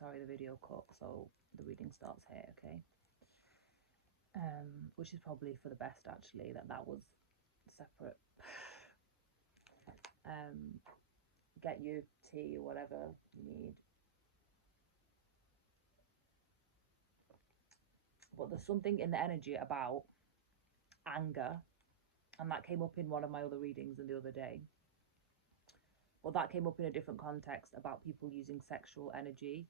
sorry, the video cut, so the reading starts here, okay? Which is probably for the best, actually, that was separate. Get your tea or whatever you need. But there's something in the energy about anger, and that came up in one of my other readings the other day. Well, that came up in a different context about people using sexual energy.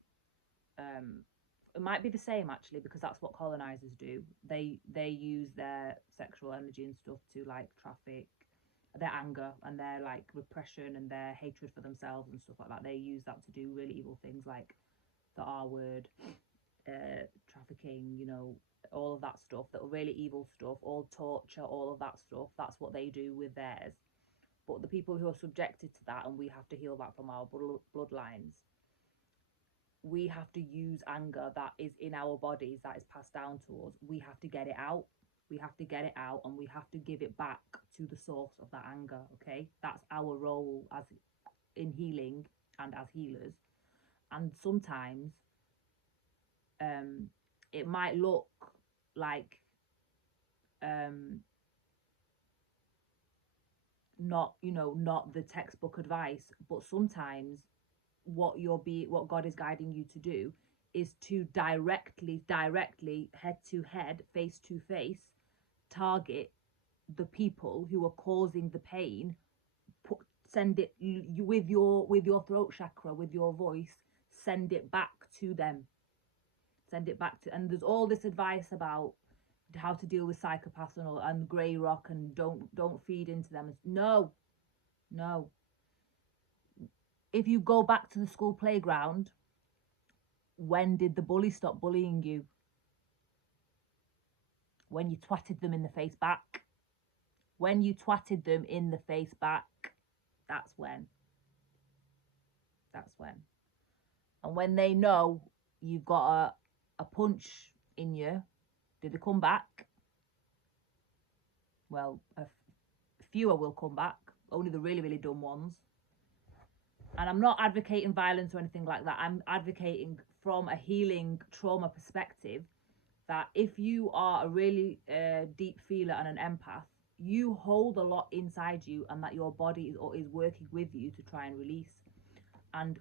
It might be the same, actually, because that's what colonizers do. They use their sexual energy and stuff to like traffic their anger and their like repression and their hatred for themselves and stuff like that. They use that to do really evil things like the R word, trafficking, you know, all of that stuff, that really evil stuff, all torture, all of that stuff. That's what they do with theirs. But the people who are subjected to that, and we have to heal that from our bloodlines, we have to use anger that is in our bodies, that is passed down to us. We have to get it out. We have to get it out, and we have to give it back to the source of that anger, okay? That's our role as in healing and as healers. And sometimes it might look like not, you know, not the textbook advice, but sometimes what God is guiding you to do is to directly, head to head, face to face, target the people who are causing the pain. Send it with your throat chakra, with your voice. Send it back to them. Send it back to. And there's all this advice about how to deal with psychopaths and grey rock, and don't feed into them. No. If you go back to the school playground, when did the bully stop bullying you? When you twatted them in the face back. When you twatted them in the face back, that's when. That's when. And when they know you've got a punch in you, do they come back? Well, fewer will come back. Only the really, really dumb ones. And I'm not advocating violence or anything like that. I'm advocating from a healing trauma perspective that if you are a really deep feeler and an empath, you hold a lot inside you, and that your body is working with you to try and release. And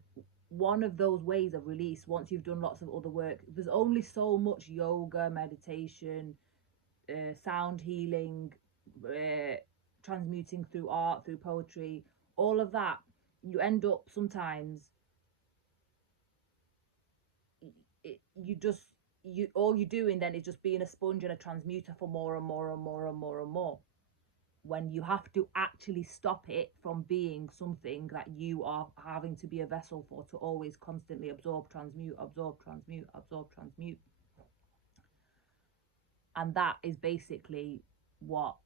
one of those ways of release, once you've done lots of other work, there's only so much yoga, meditation, sound healing, transmuting through art, through poetry, all of that. You end up sometimes, all you're doing then is just being a sponge and a transmuter for more and more and more and more and more, when you have to actually stop it from being something that you are having to be a vessel for, to always constantly absorb, transmute, absorb, transmute, absorb, transmute. And that is basically what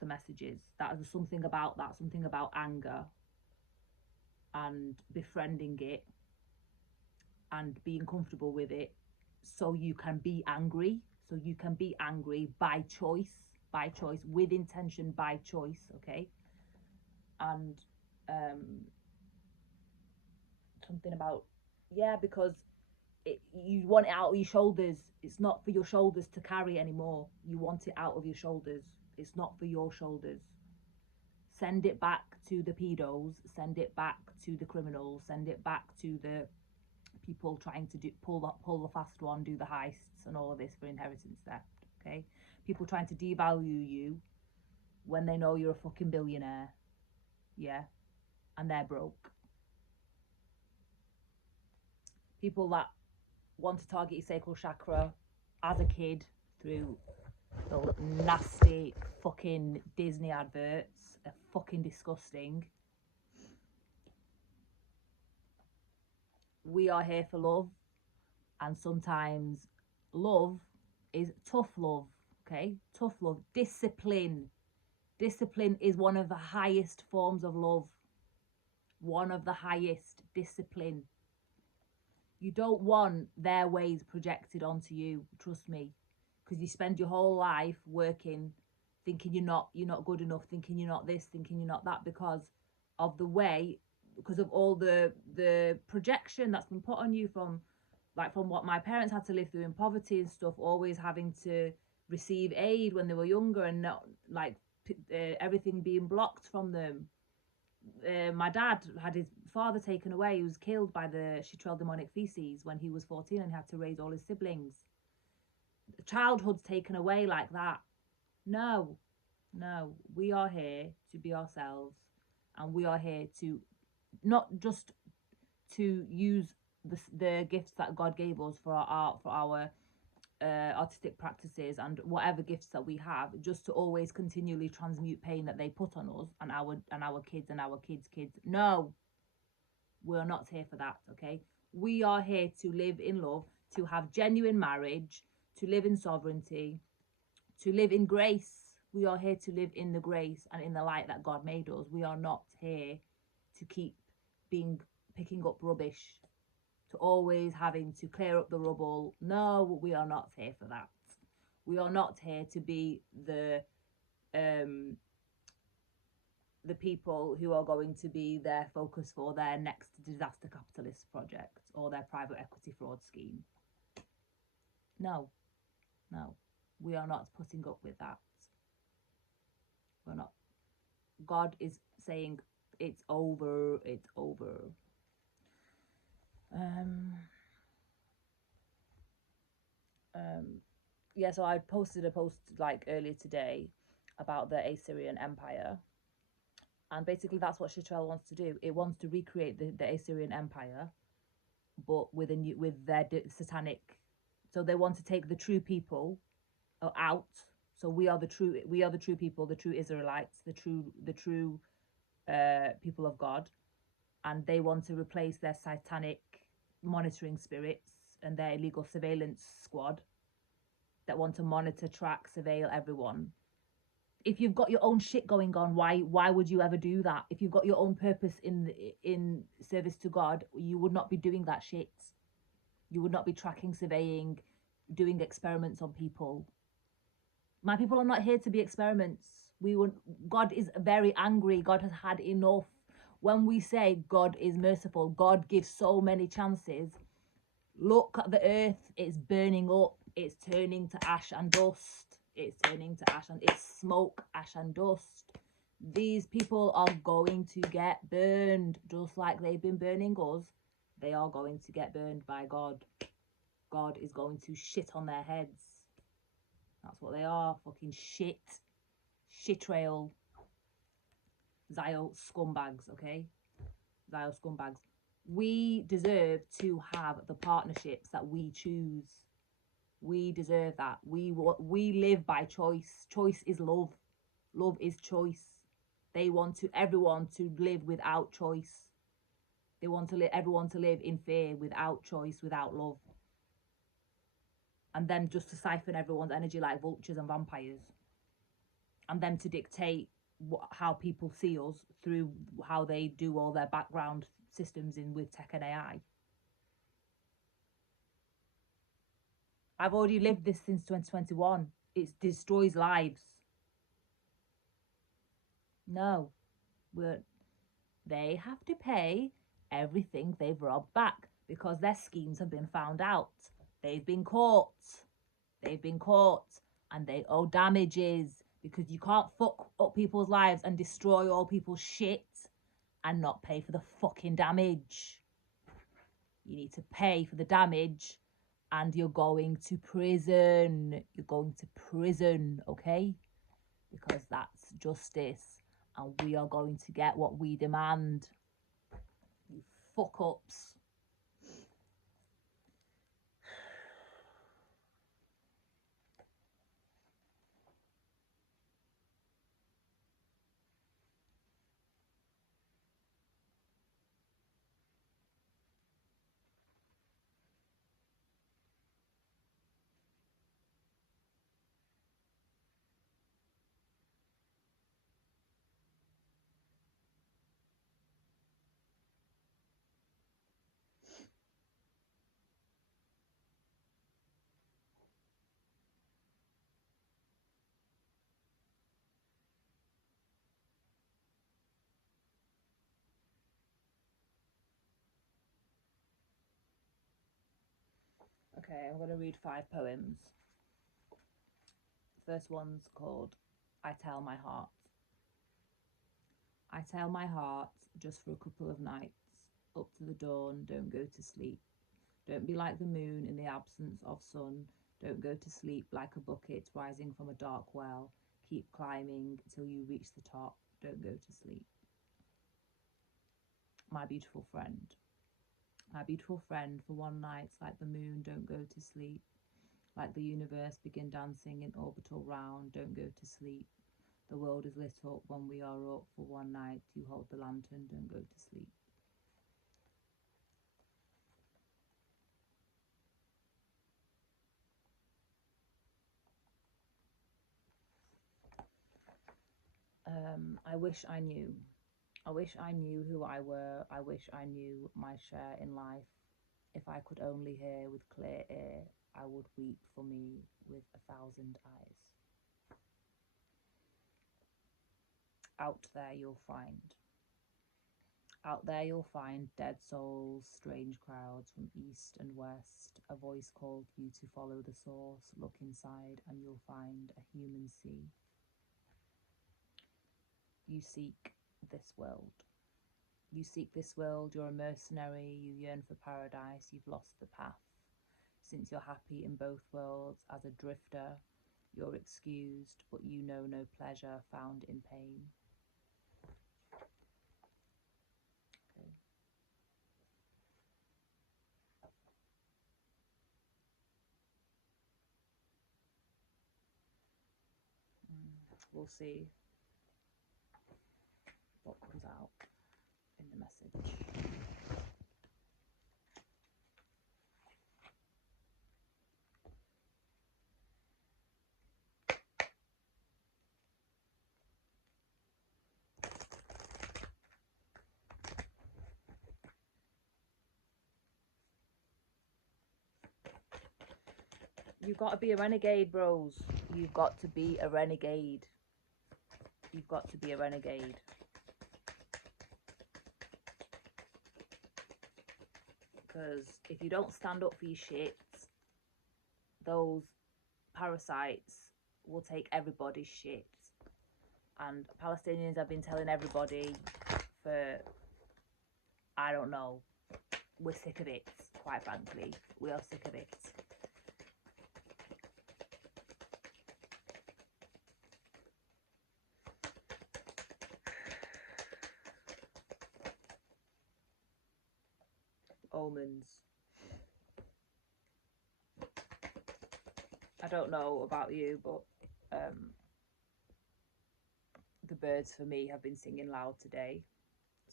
the message is. That is something about that, something about anger and befriending it and being comfortable with it, so you can be angry. So you can be angry by choice, with intention, by choice, okay? And something about, because you want it out of your shoulders. It's not for your shoulders to carry anymore. You want it out of your shoulders. It's not for your shoulders. Send it back to the pedos, send it back to the criminals, send it back to the people trying to pull the fast one, do the heists and all of this for inheritance theft, okay? People trying to devalue you when they know you're a fucking billionaire, and they're broke. People that want to target your sacral chakra as a kid through those nasty fucking Disney adverts. They're fucking disgusting. We are here for love, and sometimes love is tough love, okay? Tough love. Discipline is one of the highest forms of love. One of the highest. Discipline. You don't want their ways projected onto you, trust me, because you spend your whole life working, thinking you're not good enough, thinking you're not this, thinking you're not that, because of the way because of all the projection that's been put on you from what my parents had to live through in poverty and stuff, always having to receive aid when they were younger and not like everything being blocked from them. My dad had his father taken away. He was killed by the Chitral demonic feces when he was 14 and had to raise all his siblings. Childhood's taken away like that. No, no, we are here to be ourselves, and we are here to not just to use the gifts that God gave us for our art, for our artistic practices and whatever gifts that we have, just to always continually transmute pain that they put on us and our kids and our kids. No, we're not here for that. Okay, we are here to live in love, to have genuine marriage, to live in sovereignty, to live in grace. We are here to live in the grace and in the light that God made us. We are not here to keep picking up rubbish, to always having to clear up the rubble. No, we are not here for that. We are not here to be the people who are going to be their focus for their next disaster capitalist project or their private equity fraud scheme. No, we are not putting up with that. We're not. God is saying it's over. Yeah, so I posted a post like earlier today about the Assyrian Empire, and basically that's what Chitral wants to do. It wants to recreate the Assyrian Empire, but with their satanic. So they want to take the true people out. So we are the true people, the true Israelites, the true people of God, and they want to replace their satanic monitoring spirits and their illegal surveillance squad that want to monitor, track, surveil everyone. If you've got your own shit going on, why would you ever do that? If you've got your own purpose in service to God, you would not be doing that shit. You would not be tracking, surveying, doing experiments on people. My people are not here to be experiments. God is very angry. God has had enough. When we say God is merciful, God gives so many chances. Look at the earth, it's burning up, it's turning to ash and dust. It's smoke, ash and dust. These people are going to get burned, just like they've been burning us. They are going to get burned by God. God is going to shit on their heads. That's what they are, fucking shit. Shitrail. Zio scumbags, okay? Zio scumbags. We deserve to have the partnerships that we choose. We deserve that. We live by choice. Choice is love. Love is choice. They want everyone to live without choice. They want everyone to live in fear, without choice, without love. And then just to siphon everyone's energy like vultures and vampires. And then to dictate how people see us through how they do all their background systems with tech and AI. I've already lived this since 2021. It destroys lives. No, they have to pay everything they've robbed back because their schemes have been found out. They've been caught, and they owe damages because you can't fuck up people's lives and destroy all people's shit and not pay for the fucking damage. You need to pay for the damage and you're going to prison. You're going to prison, okay? Because that's justice and we are going to get what we demand. You fuck ups. Okay, I'm going to read 5 poems. First one's called I Tell My Heart. I tell my heart just for a couple of nights, up to the dawn, don't go to sleep. Don't be like the moon in the absence of sun. Don't go to sleep like a bucket rising from a dark well. Keep climbing till you reach the top. Don't go to sleep. My beautiful friend. My beautiful friend, for one night's like the moon, don't go to sleep. Like the universe, begin dancing in orbital round, don't go to sleep. The world is lit up when we are up for one night. You hold the lantern, don't go to sleep. I wish I knew. I wish I knew who I were. I wish I knew my share in life. If I could only hear with clear ear, I would weep for me with 1,000 eyes. Out there you'll find. Out there you'll find dead souls, strange crowds from east and west. A voice called you to follow the source. Look inside and you'll find a human sea. You seek this world. You seek this world, you're a mercenary, you yearn for paradise, you've lost the path. Since you're happy in both worlds as a drifter, you're excused, but you know no pleasure found in pain. Okay. We'll see what comes out in the message. You've got to be a renegade, bros. You've got to be a renegade. You've got to be a renegade. Because if you don't stand up for your shit, those parasites will take everybody's shit. And Palestinians have been telling everybody for, I don't know, we're sick of it, quite frankly. We are sick of it. Omens. I don't know about you, but the birds for me have been singing loud today,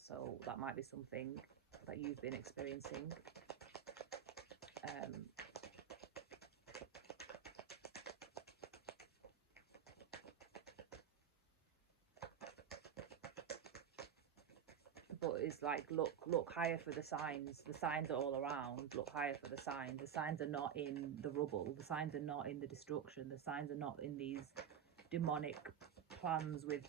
so that might be something that you've been experiencing. But it's like, look higher for the signs. The signs are all around. Look higher for the signs. The signs are not in the rubble. The signs are not in the destruction. The signs are not in these demonic plans with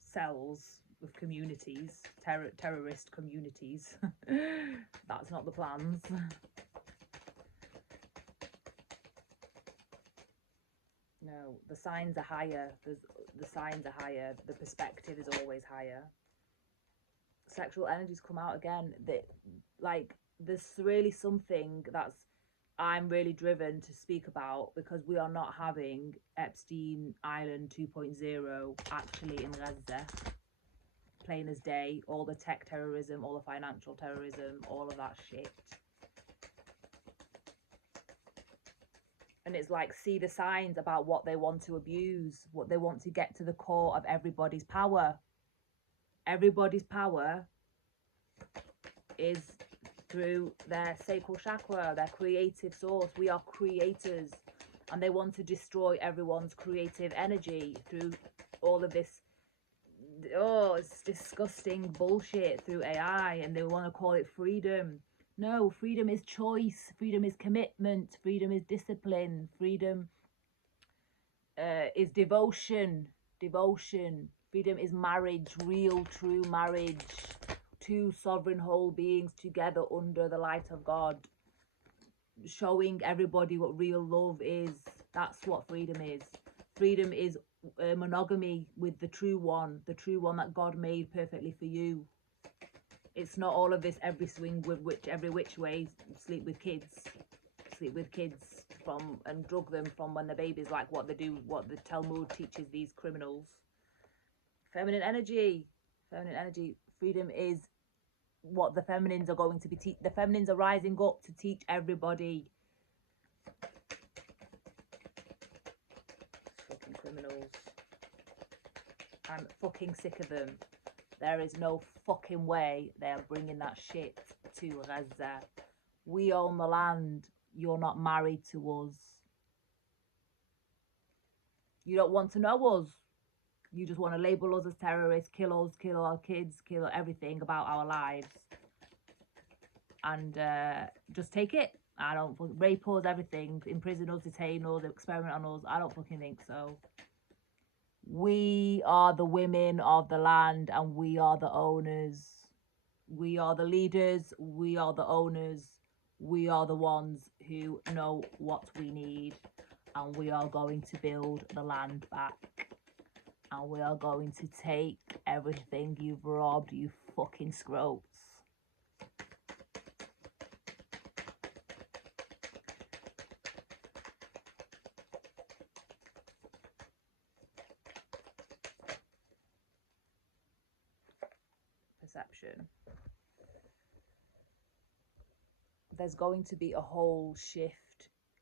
cells of communities, terrorist communities. That's not the plans. No, the signs are higher. The signs are higher. The perspective is always higher. Sexual energies come out again. That, like, there's really something that's I'm really driven to speak about, because we are not having Epstein Island 2.0 actually in Gaza, plain as day. All the tech terrorism, all the financial terrorism, all of that shit. And it's like, see the signs about what they want to abuse, what they want to get to the core of everybody's power. Everybody's power is through their sacral chakra, their creative source. We are creators, and they want to destroy everyone's creative energy through all of this, oh, it's disgusting bullshit, through AI, and they want to call it freedom. No, freedom is choice, freedom is commitment, freedom is discipline, freedom is devotion, freedom is marriage, real, true marriage. Two sovereign whole beings together under the light of God. showing everybody what real love is. That's what freedom is. Freedom is monogamy with the true one that God made perfectly for you. It's not all of this every swing with every which way, sleep with kids from and drug them from when they're babies, like what they do, what the Talmud teaches these criminals. Feminine energy. Freedom is what the feminines are going to be. The feminines are rising up to teach everybody. Fucking criminals. I'm fucking sick of them. There is no fucking way they are bringing that shit to Gaza. We own the land. You're not married to us. You don't want to know us. You just want to label us as terrorists, kill us, kill our kids, kill everything about our lives. And just take it. I don't rape us, everything, imprison us, detain us, experiment on us. I don't fucking think so. We are the women of the land and we are the owners. We are the leaders. We are the owners. We are the ones who know what we need. And we are going to build the land back. And we are going to take everything you've robbed, you fucking scroats. Perception. There's going to be a whole shift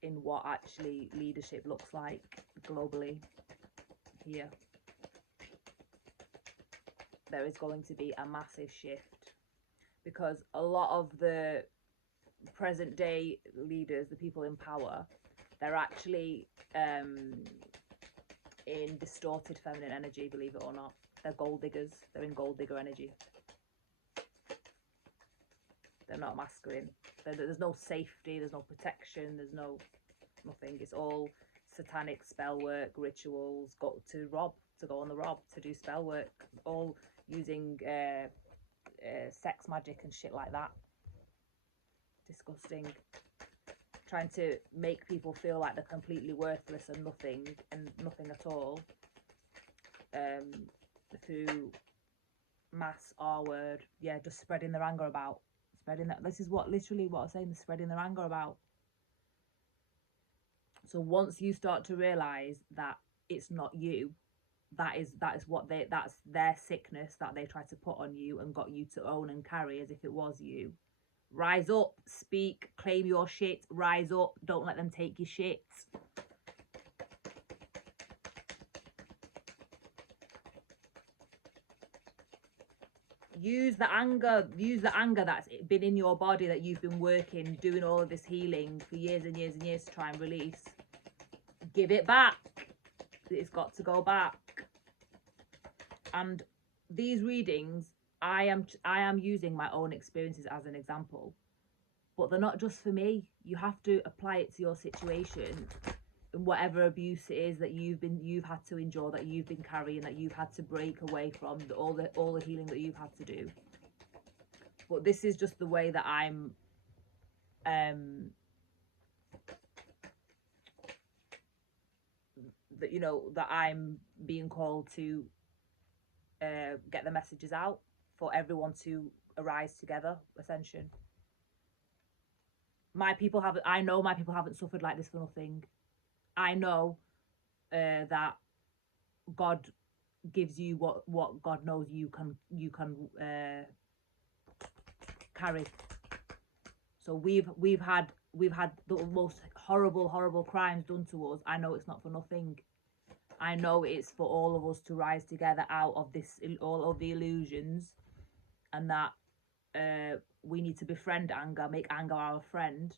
in what actually leadership looks like globally here. There is going to be a massive shift because a lot of the present day leaders, the people in power, they're actually in distorted feminine energy, believe it or not. They're gold diggers. They're in gold digger energy. They're not masculine. There's no safety, there's no protection, there's nothing. It's all satanic spell work, rituals, go on the rob, to do spell work, all using sex magic and shit like that. Disgusting. Trying to make people feel like they're completely worthless and nothing at all. Through mass R word, yeah, just spreading their anger about. This is literally what I'm saying, spreading their anger about. So once you start to realize that it's not you, that's their sickness that they tried to put on you and got you to own and carry as if it was you. Rise up, speak, claim your shit, rise up, don't let them take your shit. Use the anger that's been in your body, that you've been working, doing all of this healing for years and years and years to try and release. Give it back. It's got to go back. And these readings, I am using my own experiences as an example, but they're not just for me. You have to apply it to your situation. And whatever abuse it is that you've had to endure, that you've been carrying, that you've had to break away from, all the healing that you've had to do. But this is just the way that I'm that I'm being called to get the messages out for everyone to arise together. Ascension. I know my people haven't suffered like this for nothing. I know that God gives you what God knows you can carry. So we've had the most horrible crimes done to us. I know it's not for nothing. I know it's for all of us to rise together out of all of the illusions, and that we need to befriend anger, make anger our friend,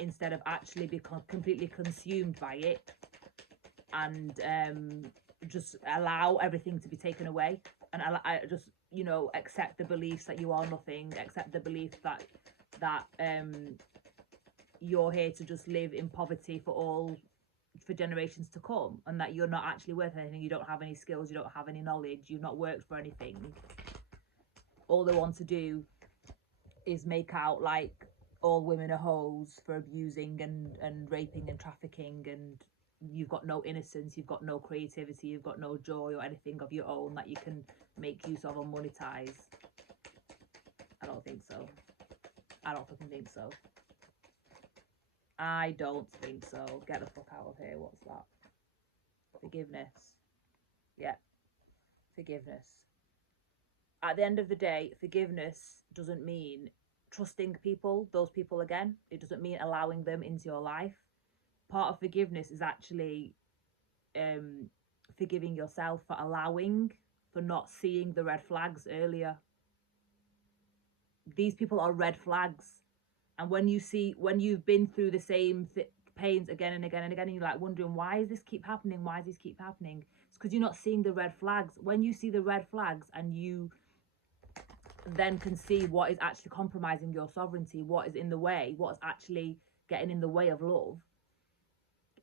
instead of actually become completely consumed by it, and just allow everything to be taken away, and I just accept the beliefs that you are nothing, accept the belief that you're here to just live in poverty for generations to come, and that you're not actually worth anything. You don't have any skills, you don't have any knowledge, you've not worked for anything. All they want to do is make out like all women are hoes for abusing and raping and trafficking, and you've got no innocence, you've got no creativity, you've got no joy or anything of your own that you can make use of or monetize. I don't think so. I don't fucking think so. I don't think so. Get the fuck out of here. What's that? Forgiveness. Yeah. Forgiveness. At the end of the day, forgiveness doesn't mean trusting people, those people again. It doesn't mean allowing them into your life. Part of forgiveness is actually forgiving yourself for allowing, for not seeing the red flags earlier. These people are red flags. And when you've been through the same pains again and again and again, and you're like wondering, why does this keep happening? Why does this keep happening? It's because you're not seeing the red flags. When you see the red flags and you then can see what is actually compromising your sovereignty, what is in the way, what's actually getting in the way of love,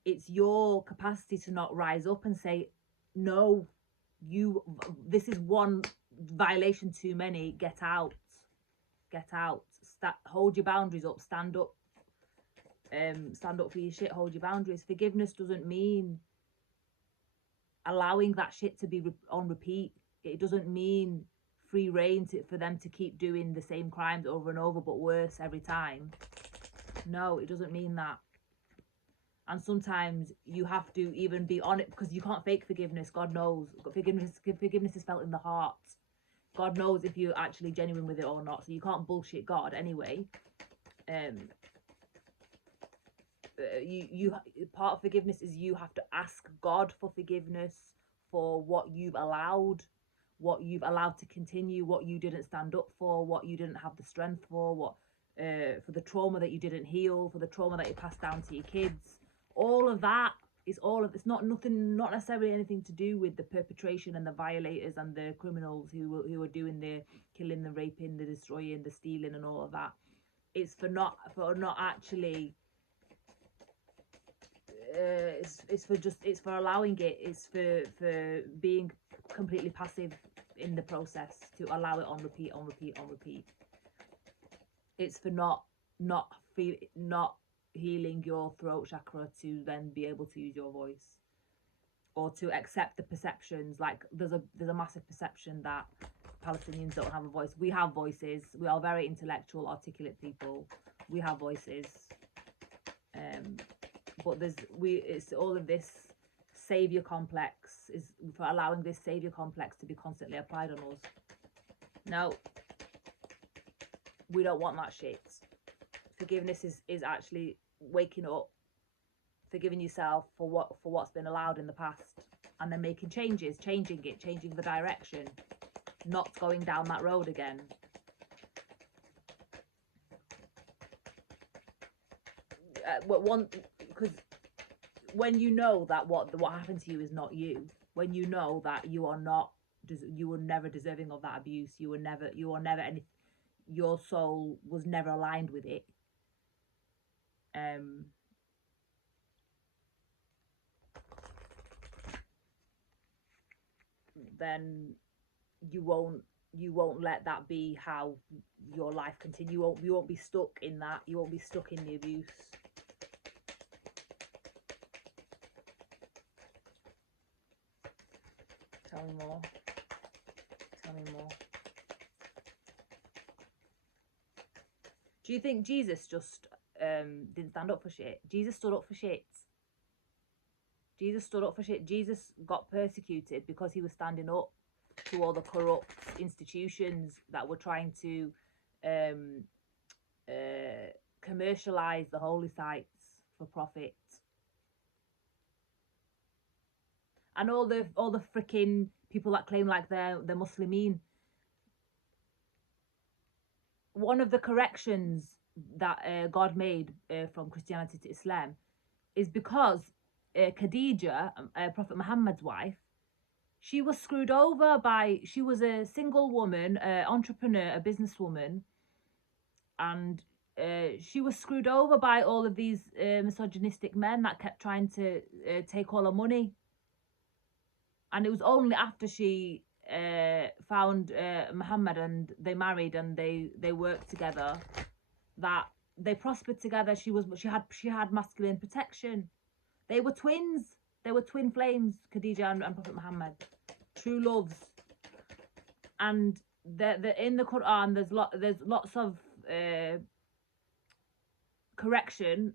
it's your capacity to not rise up and say, no, this is one violation too many, get out, hold your boundaries up, stand up for your shit, hold your boundaries. Forgiveness doesn't mean allowing that shit to be on repeat. It doesn't mean free reign for them to keep doing the same crimes over and over but worse every time. No, it doesn't mean that. And sometimes you have to even be on it, because you can't fake forgiveness. God knows. Forgiveness is felt in the heart. God knows if you're actually genuine with it or not. So you can't bullshit God anyway. Part of forgiveness is you have to ask God for forgiveness for what you've allowed to continue, what you didn't stand up for, what you didn't have the strength for, for the trauma that you didn't heal, for the trauma that you passed down to your kids. All of that is it's not necessarily anything to do with the perpetration and the violators and the criminals who are doing the killing, the raping, the destroying, the stealing, and all of that. It's for not actually. It's for allowing it. It's for being completely passive in the process, to allow it on repeat. It's for not healing your throat chakra to then be able to use your voice, or to accept the perceptions. Like there's a massive perception that Palestinians don't have a voice. We have voices. We are very intellectual, articulate people. We have voices. But it's all of this savior complex is for allowing this savior complex to be constantly applied on us. No, we don't want that shit. Forgiveness is actually waking up, forgiving yourself for what's been allowed in the past, and then making changes, changing the direction, not going down that road again. Because when you know that what happened to you is not you, when you know that you were never deserving of that abuse, you were never any, your soul was never aligned with it, then you won't let that be how your life continues. You won't be stuck in that. You won't be stuck in the abuse. Tell me more. Do you think Jesus just didn't stand up for shit? Jesus stood up for shit. Jesus got persecuted because he was standing up to all the corrupt institutions that were trying to commercialize the holy sites for profit. And all the freaking people that claim like they're Muslimin. One of the corrections that God made from Christianity to Islam is because Khadija, Prophet Muhammad's wife, she was screwed over she was a single woman, entrepreneur, a businesswoman, and she was screwed over by all of these misogynistic men that kept trying to take all her money. And it was only after she found Muhammad and they married and they worked together that they prospered together. She had masculine protection. They were twins. They were twin flames, Khadija and Prophet Muhammad. True loves. And in the Quran, there's lots of correction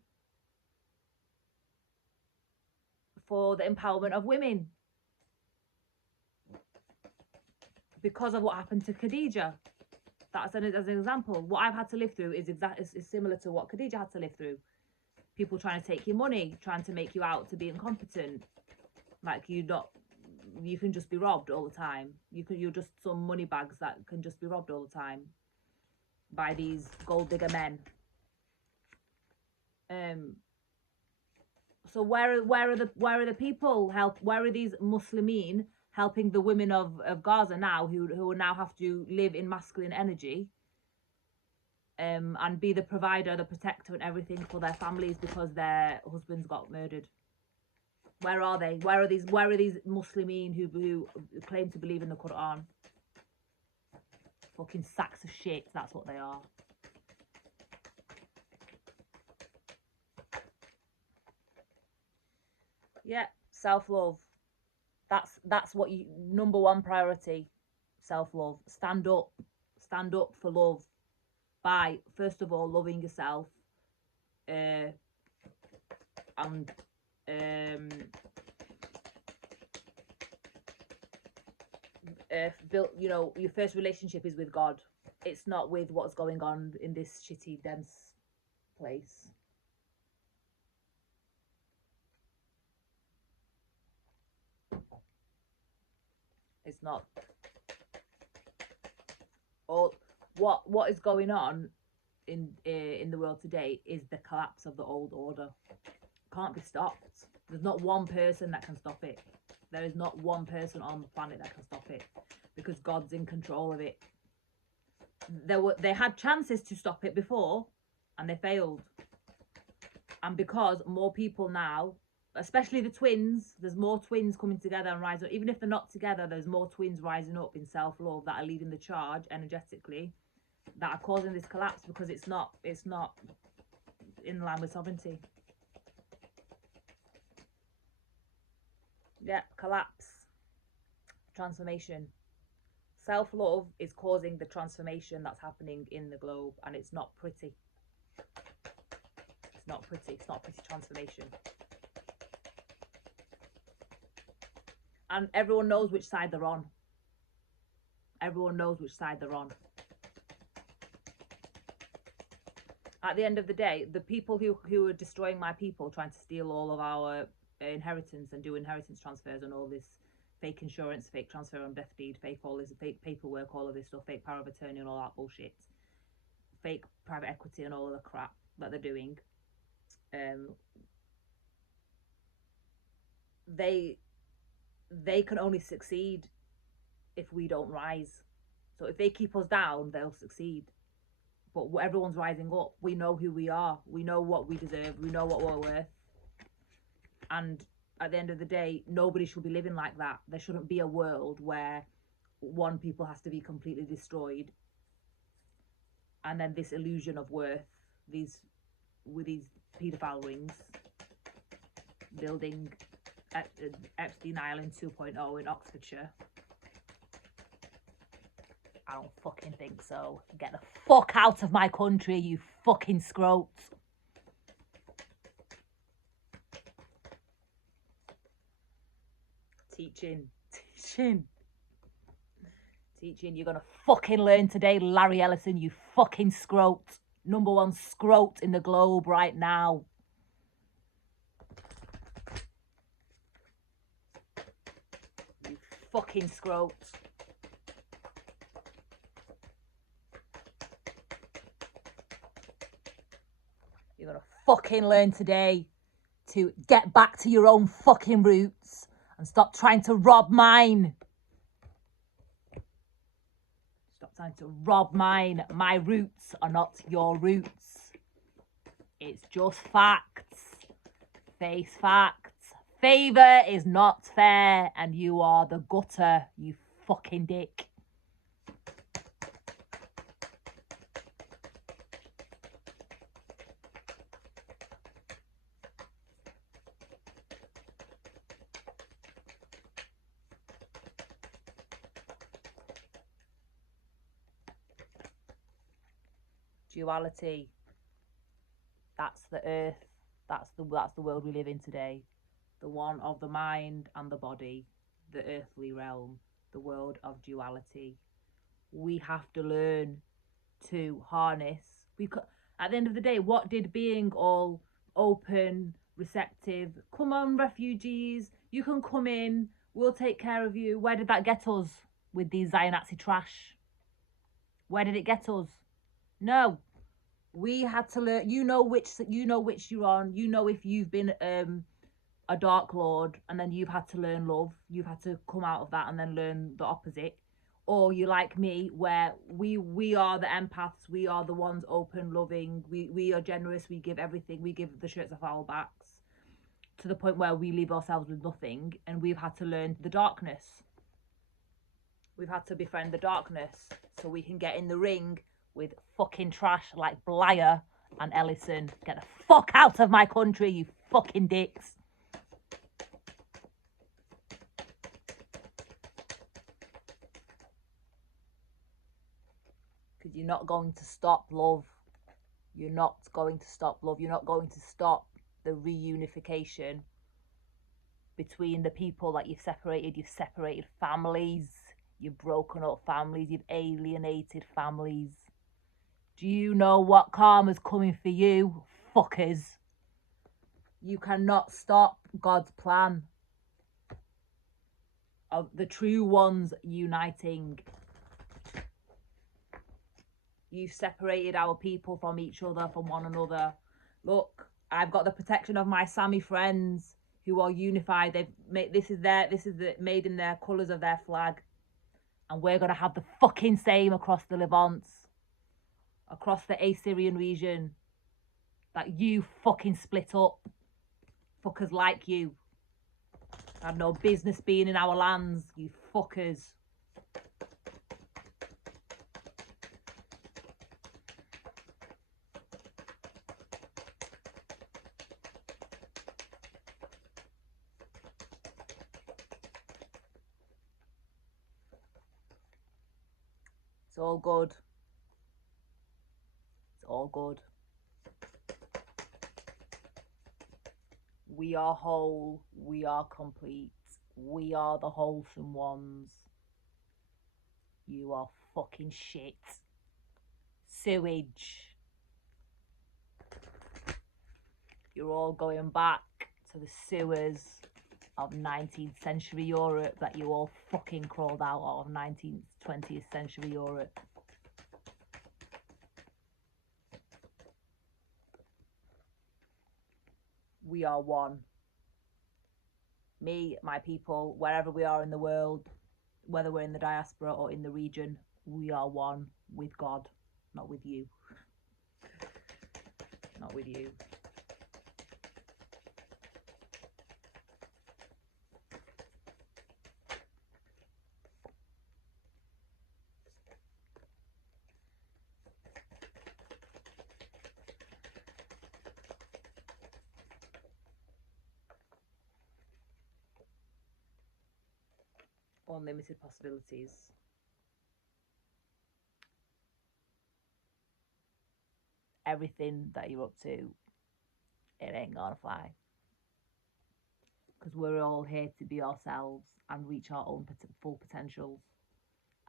for the empowerment of women because of what happened to Khadija. That's as an example. What I've had to live through is similar to what Khadija had to live through. People trying to take your money, trying to make you out to be incompetent, like you can just be robbed all the time. You're just some money bags that can just be robbed all the time by these gold digger men. So where are the people where are these Muslimin helping the women of Gaza now who now have to live in masculine energy and be the provider, the protector and everything for their families because their husbands got murdered? Where are they? Where are these Muslimin who claim to believe in the Quran? Fucking sacks of shit, that's what they are. Yeah, self-love. That's what you number one priority. Self-love. Stand up for love by first of all loving yourself and build, your first relationship is with God. It's not with what's going on in this shitty dense place. It's not. All what is going on in the world today is the collapse of the old order. Can't be stopped. There's not one person that can stop it. There is not one person on the planet that can stop it because God's in control of it. They had chances to stop it before and they failed. And because more people now, especially the twins, there's more twins coming together and rising up. Even if they're not together, there's more twins rising up in self-love that are leading the charge energetically, that are causing this collapse because it's not in line with sovereignty. Yeah, collapse. Transformation. Self-love is causing the transformation that's happening in the globe, and it's not pretty. It's not pretty. It's not a pretty transformation. And everyone knows which side they're on. Everyone knows which side they're on. At the end of the day, the people who are destroying my people, trying to steal all of our inheritance and do inheritance transfers and all this fake insurance, fake transfer on death deed, fake all this, fake paperwork, all of this stuff, fake power of attorney and all that bullshit, fake private equity and all of the crap that they're doing, they can only succeed if we don't rise. So if they keep us down, they'll succeed. But everyone's rising up. We know who we are. We know what we deserve. We know what we're worth. And at the end of the day, nobody should be living like that. There shouldn't be a world where one people has to be completely destroyed. And then this illusion of worth, with these paedophile rings, building Epstein Island 2.0 in Oxfordshire. I don't fucking think so. Get the fuck out of my country, you fucking scrotes. Teaching. You're gonna fucking learn today, Larry Ellison, you fucking scrote. Number one scrote in the globe right now. You fucking scrote. You're gonna fucking learn today to get back to your own fucking roots and stop trying to rob mine. Stop trying to rob mine. My roots are not your roots. It's just facts. Face facts. Favour is not fair and you are the gutter, you fucking dick. Duality. That's the earth. That's the world we live in today. The one of the mind and the body, the earthly realm, the world of duality. We have to learn to harness. At the end of the day, what did being all open, receptive, come on refugees, you can come in, we'll take care of you, where did that get us with these Zionist trash? Where did it get us? No. We had to learn. You know which you're on. You know if you've been a dark lord, and then you've had to learn love. You've had to come out of that and then learn the opposite. Or you like me, where we are the empaths. We are the ones open, loving. We are generous. We give everything. We give the shirts off our backs to the point where we leave ourselves with nothing, and we've had to learn the darkness. We've had to befriend the darkness so we can get in the ring with fucking trash like Blair and Ellison. Get the fuck out of my country, you fucking dicks. Because you're not going to stop love. You're not going to stop love. You're not going to stop the reunification between the people that you've separated. You've separated families. You've broken up families. You've alienated families. Do you know what karma's coming for you, fuckers? You cannot stop God's plan of the true ones uniting. You've separated our people from each other, from one another. Look, I've got the protection of my Sami friends who are unified. They've made this is made in their colours of their flag. And we're gonna have the fucking same across the Levant, across the Assyrian region. That you fucking split up. Fuckers like you. Have no business being in our lands, you fuckers. It's all good. It's all good. We are whole. We are complete. We are the wholesome ones. You are fucking shit. Sewage. You're all going back to the sewers of 19th century Europe that you all fucking crawled out of 19th, 20th century Europe. We are one. Me, my people, wherever we are in the world, whether we're in the diaspora or in the region, we are one with God, not with you. Not with you. Unlimited possibilities. Everything that you're up to, it ain't gonna fly. Because we're all here to be ourselves and reach our own full potentials.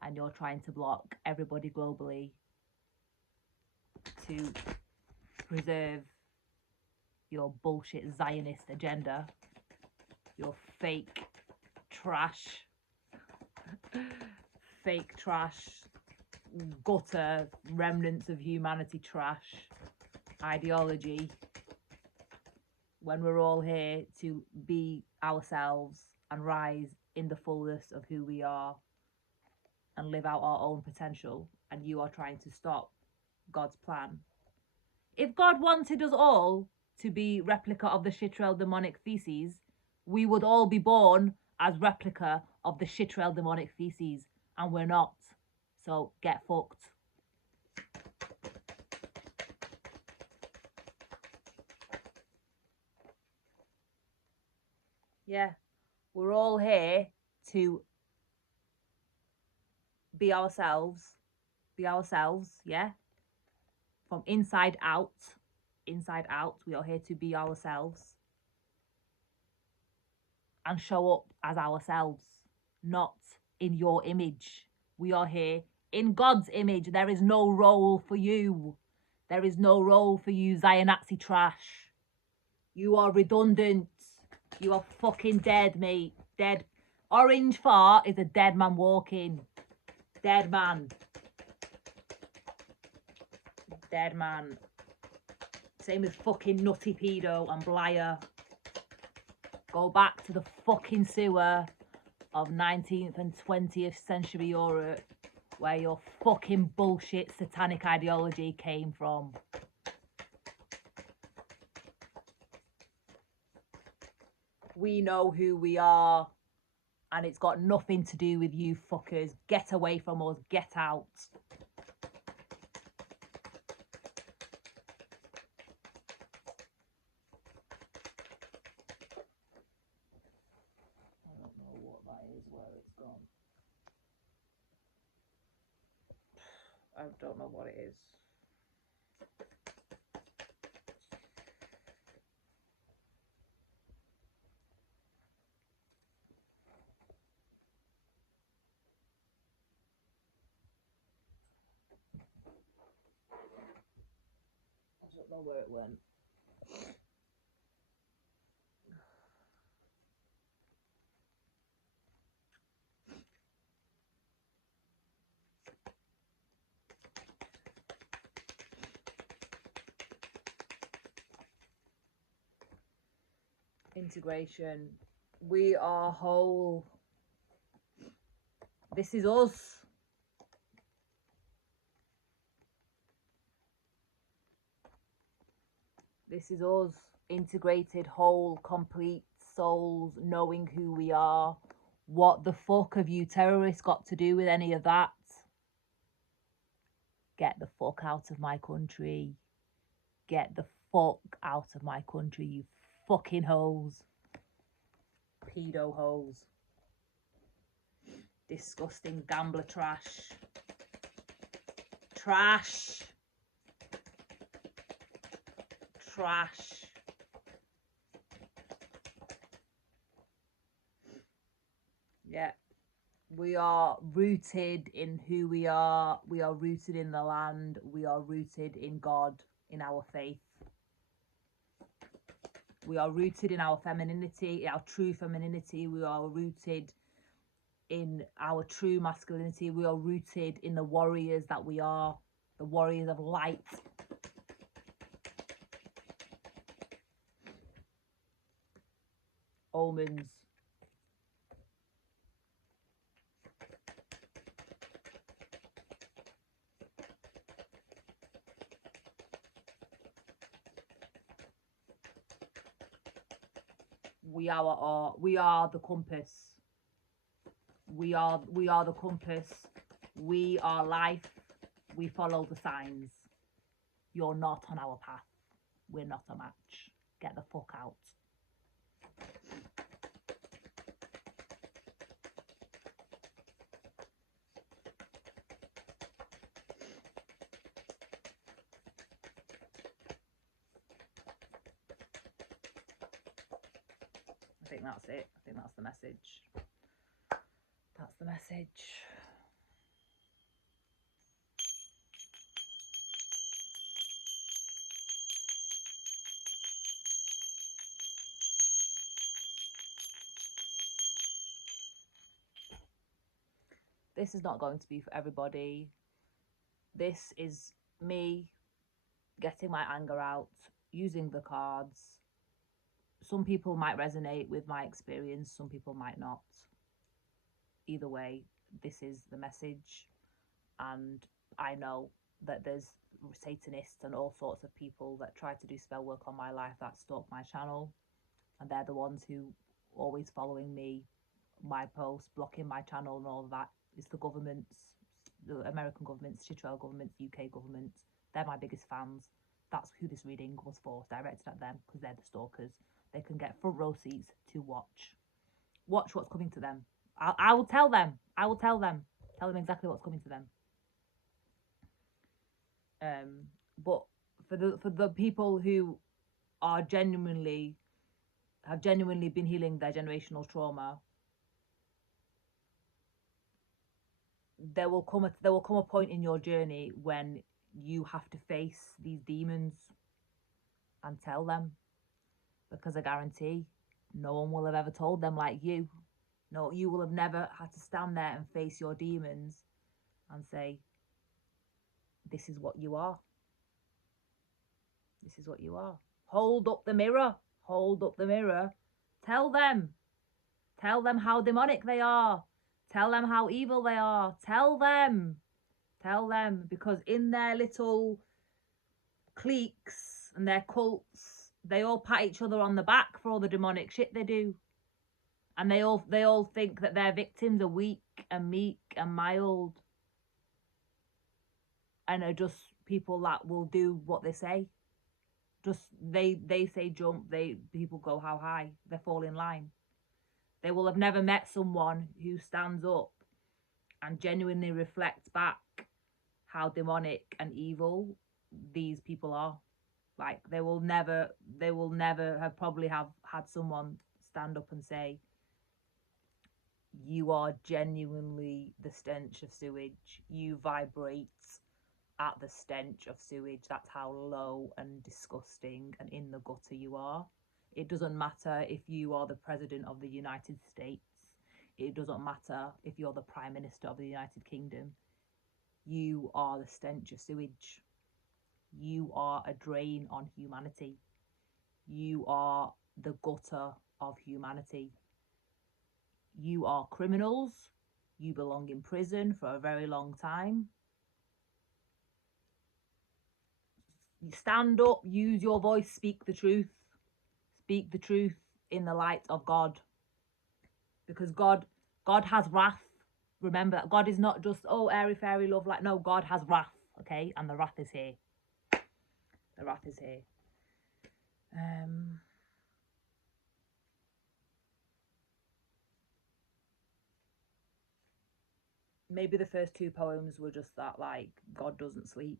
And you're trying to block everybody globally to preserve your bullshit Zionist agenda, your fake trash, gutter, remnants of humanity trash ideology, when we're all here to be ourselves and rise in the fullness of who we are and live out our own potential, and you are trying to stop God's plan. If God wanted us all to be replica of the Shitrel demonic feces, we would all be born as replica of the Shitrel demonic feces, and we're not. So get fucked. Yeah, we're all here to be ourselves, yeah? from inside out. Inside out, we are here to be ourselves and show up as ourselves, not in your image. We are here in God's image. There is no role for you. There is no role for you, Zionazzi trash. You are redundant. You are fucking dead, mate. Dead. Orange fart is a dead man walking. Dead man. Dead man. Same as fucking Nutty Pedo and Blyer. Go back to the fucking sewer of 19th and 20th century Europe, where your fucking bullshit satanic ideology came from. We know who we are, and it's got nothing to do with you fuckers. Get away from us. Get out. I don't know what that is, where it's gone. I don't know what it is. I don't know where it went. Integration. We are whole. This is us. This is us. Integrated, whole, complete souls, knowing who we are. What the fuck have you terrorists got to do with any of that? Get the fuck out of my country. Get the fuck out of my country, you fucking hoes. Pedo hoes. Disgusting gambler trash. Trash. Trash. Yeah. We are rooted in who we are. We are rooted in the land. We are rooted in God, in our faith. We are rooted in our femininity, our true femininity. We are rooted in our true masculinity. We are rooted in the warriors that we are, the warriors of light. Omens. We are the compass. We are the compass. We are life. We follow the signs. You're not on our path. We're not a match. Get the fuck out. I think that's it. I think that's the message. That's the message. This is not going to be for everybody. This is me getting my anger out, using the cards. Some people might resonate with my experience, some people might not. Either way, this is the message. And I know that there's Satanists and all sorts of people that try to do spell work on my life that stalk my channel. And they're the ones who always following me, my posts, blocking my channel and all of that. It's the governments, the American governments, Chitral governments, UK governments. They're my biggest fans. That's who this reading was for, directed at them, because they're the stalkers. They can get front row seats to watch what's coming to them. I will tell them. I will tell them. Tell them exactly what's coming to them. But for the people who are genuinely have genuinely been healing their generational trauma, there will come a point in your journey when you have to face these demons and tell them, because I guarantee no one will have ever told them like you. No, you will have never had to stand there and face your demons and say, this is what you are. This is what you are. Hold up the mirror. Hold up the mirror. Tell them. Tell them how demonic they are. Tell them how evil they are. Tell them. Tell them. Because in their little cliques and their cults, they all pat each other on the back for all the demonic shit they do. And they all think that their victims are weak and meek and mild. And are just people that will do what they say. Just they say jump, people go how high, they fall in line. They will have never met someone who stands up and genuinely reflects back how demonic and evil these people are. Like they will never have probably have had someone stand up and say, you are genuinely the stench of sewage. You vibrate at the stench of sewage. That's how low and disgusting and in the gutter you are. It doesn't matter if you are the president of the United States. It doesn't matter if you're the prime minister of the United Kingdom. You are the stench of sewage. You are a drain on humanity. You are the gutter of humanity. You are criminals. You belong in prison for a very long time. Stand up, use your voice, speak the truth. Speak the truth in the light of God. Because God has wrath. Remember that God is not just, oh, airy fairy love. Like, no, God has wrath, okay? And the wrath is here. The wrath is here. Maybe the first two poems were just that, like, God doesn't sleep.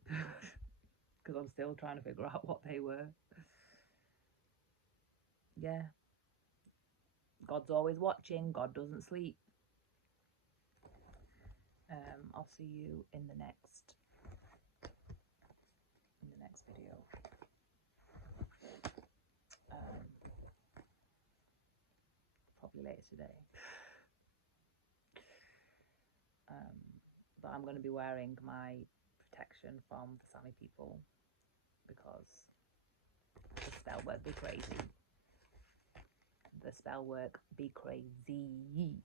Because I'm still trying to figure out what they were. Yeah. God's always watching. God doesn't sleep. I'll see you in the next video. Probably later today. But I'm going to be wearing my protection from the Sami people because the spell work be crazy. The spell work be crazy.